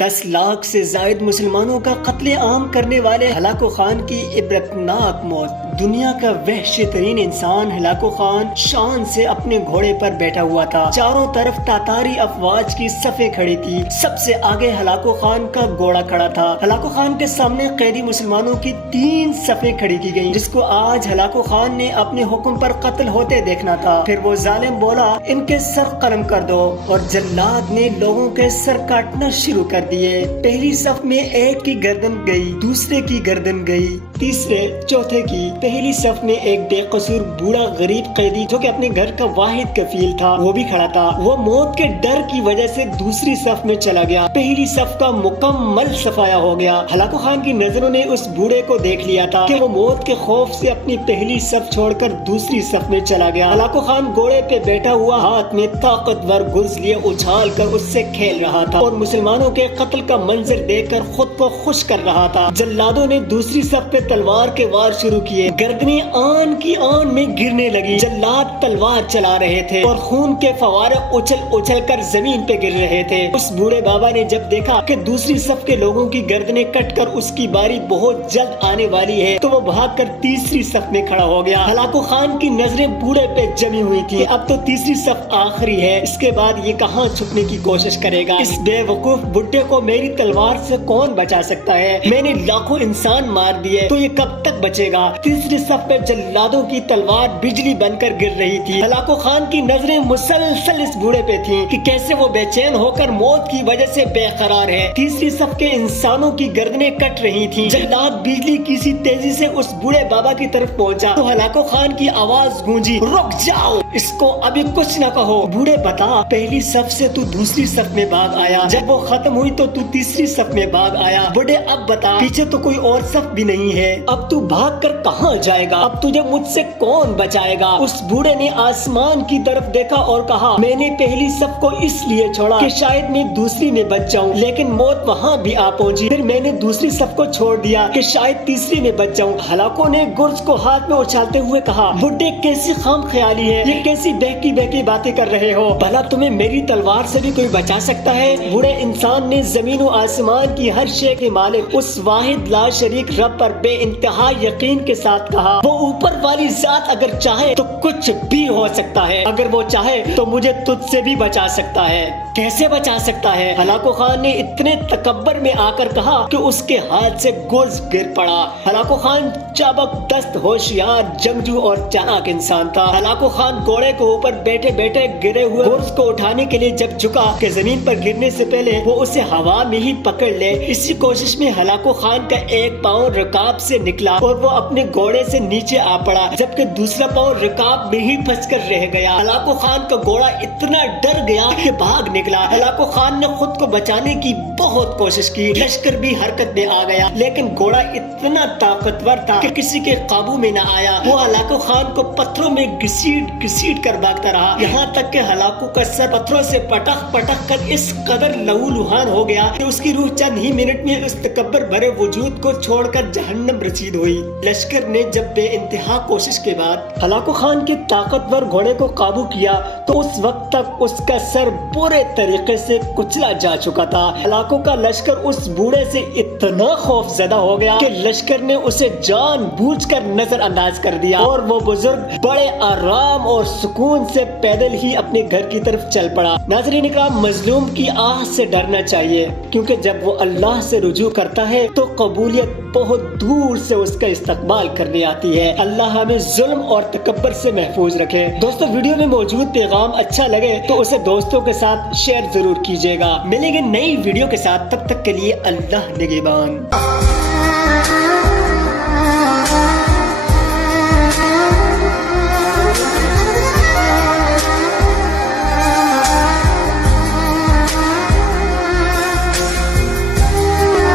10 لاکھ سے زائد مسلمانوں کا قتل عام کرنے والے ہلاکو خان کی عبرتناک موت۔ دنیا کا وحشی ترین انسان ہلاکو خان شان سے اپنے گھوڑے پر بیٹھا ہوا تھا۔ چاروں طرف تاتاری افواج کی صفیں کھڑی تھی۔ سب سے آگے ہلاکو خان کا گھوڑا کھڑا تھا۔ ہلاکو خان کے سامنے قیدی مسلمانوں کی 3 صفیں کھڑی کی گئیں، جس کو آج ہلاکو خان نے اپنے حکم پر قتل ہوتے دیکھنا تھا۔ پھر وہ ظالم بولا، ان کے سر قلم کر دو، اور جلاد نے لوگوں کے سر کاٹنا شروع کر دیے۔ پہلی صف میں ایک کی گردن گئی، دوسرے کی گردن گئی، تیسرے چوتھے کی۔ پہلی صف میں ایک بے قصور بوڑھا غریب قیدی جو کہ اپنے گھر کا واحد کفیل تھا، وہ بھی کھڑا تھا۔ وہ موت کے ڈر کی وجہ سے دوسری صف میں چلا گیا۔ پہلی صف کا مکمل صفایا ہو گیا۔ ہلاکو خان کی نظروں نے اس بوڑھے کو دیکھ لیا تھا کہ وہ موت کے خوف سے اپنی پہلی صف چھوڑ کر دوسری صف میں چلا گیا۔ ہلاکو خان گھوڑے پہ بیٹھا ہوا ہاتھ میں طاقتور گرز لیے اچھال کر اس سے کھیل رہا تھا اور مسلمانوں کے قتل کا منظر دیکھ کر خود کو خوش کر رہا تھا۔ جلادوں نے دوسری صف پہ تلوار کے وار شروع کیے۔ گردنیں آن کی آن میں گرنے لگی۔ جلاد تلوار چلا رہے تھے اور خون کے فوارے اچھل اچھل کر زمین پہ گر رہے تھے۔ اس بوڑھے بابا نے جب دیکھا کہ دوسری صف کے لوگوں کی گردنیں کٹ کر اس کی باری بہت جلد آنے والی ہے تو وہ بھاگ کر تیسری صف میں کھڑا ہو گیا۔ ہلاکو خان کی نظریں بوڑھے پہ جمی ہوئی تھی۔ اب تو تیسری صف آخری ہے، اس کے بعد یہ کہاں چھپنے کی کوشش کرے گا؟ اس بے وقوف بڈھے کو میری تلوار سے کون بچا سکتا ہے؟ میں نے لاکھوں انسان مار دیے تو یہ کب تک بچے گا؟ تیسری صف پہ جلادوں کی تلوار بجلی بن کر گر رہی تھی۔ ہلاکو خان کی نظریں مسلسل اس بوڑھے پہ تھیں کہ کیسے وہ بے چین ہو کر موت کی وجہ سے بے قرار ہے۔ تیسری صف کے انسانوں کی گردنیں کٹ رہی تھیں۔ جلاد بجلی کی سی تیزی سے اس بوڑھے بابا کی طرف پہنچا تو ہلاکو خان کی آواز گونجی، رک جاؤ، اس کو ابھی کچھ نہ کہو۔ بوڑھے بتا، پہلی صف سے تو دوسری صف میں بھاگ آیا، جب وہ ختم ہوئی تو تیسری صف میں بھاگ آیا۔ بوڑھے اب بتا، پیچھے تو کوئی اور صف بھی نہیں ہے، اب تو بھاگ کر کہاں جائے گا؟ اب تجھے مجھ سے کون بچائے گا؟ اس بوڑھے نے آسمان کی طرف دیکھا اور کہا، میں نے پہلی صف کو اس لیے چھوڑا کہ شاید میں دوسری میں بچ جاؤں، لیکن موت وہاں بھی آ پہنچی۔ پھر میں نے دوسری صف کو چھوڑ دیا کہ شاید تیسری میں بچ جاؤں۔ ہلاکو نے گرز کو ہاتھ میں اچھالتے ہوئے کہا، بڈھے کیسی خام خیالی ہے، یہ کیسی بہکی بہکی باتیں کر رہے ہو؟ بھلا تمہیں میری تلوار سے بھی کوئی بچا سکتا ہے؟ بوڑھے انسان نے زمین و آسمان کی ہر شے کے مالک اس واحد لا شریک رب پر بے انتہا یقین کے ساتھ کہا، وہ اوپر والی ذات اگر چاہے تو کچھ بھی ہو سکتا ہے، اگر وہ چاہے تو مجھے تجھ سے بھی بچا سکتا ہے۔ کیسے بچا سکتا ہے؟ ہلاکو خان نے اتنے تکبر میں آ کر کہا کہ اس کے ہاتھ سے گرز گر پڑا۔ ہلاکو خان چابک دست، ہوشیار، جنگجو اور چالاک انسان تھا۔ ہلاکو خان گھوڑے کے اوپر بیٹھے بیٹھے گرے ہوئے گرز کو اٹھانے کے لیے جب جھکا کہ زمین پر گرنے سے پہلے وہ اسے ہوا میں ہی پکڑ لے، اسی کوشش میں ہلاکو خان کا ایک پاؤں رکاب سے نکلا اور وہ اپنے گھوڑے سے نیچے آ پڑا، جبکہ دوسرا پاؤں رکاب میں ہی پھنس کر رہ گیا۔ ہلاکو خان کا گھوڑا اتنا ڈر گیا کہ بھاگ نکلا۔ ہلاکو خان نے خود کو بچانے کی بہت کوشش کی، لشکر بھی حرکت میں آ گیا، لیکن گھوڑا اتنا طاقتور تھا کہ کسی کے قابو میں نہ آیا۔ وہ ہلاکو خان کو پتھروں میں گھسیٹ گھسیٹ کر بھاگتا رہا، یہاں تک کہ ہلاکو کا سر پتھروں سے پٹخ پٹخ کر اس قدر لہو لہان ہو گیا کہ اس کی روح چند ہی منٹ میں اس تکبر بھرے وجود کو چھوڑ کر جہنم رسید ہوئی۔ لشکر نے جب بے انتہا کوشش کے بعد ہلاکو خان کے طاقتور گھوڑے کو قابو کیا تو اس وقت تک اس کا سر برے طریقے سے کچلا جا چکا تھا۔ ہلاکو کا لشکر اس بوڑھے سے اتنا خوف زدہ ہو گیا کہ لشکر نے اسے جان بوجھ کر نظر انداز کر دیا اور وہ بزرگ بڑے آرام اور سکون سے پیدل ہی اپنے گھر کی طرف چل پڑا۔ ناظرین اکرام، مظلوم کی آہ سے ڈرنا چاہیے، کیونکہ جب وہ اللہ سے رجوع کرتا ہے تو قبولیت بہت دور سے اس کا استقبال کرنے آتی ہے۔ اللہ ہمیں ظلم اور تکبر سے محفوظ رکھے۔ دوستو، ویڈیو میں موجود پیغام اچھا لگے تو اسے دوستوں کے ساتھ شیئر ضرور کیجیے گا۔ ملیں گے نئی ویڈیو کے ساتھ، تب تک کے لیے اللہ نگہبان۔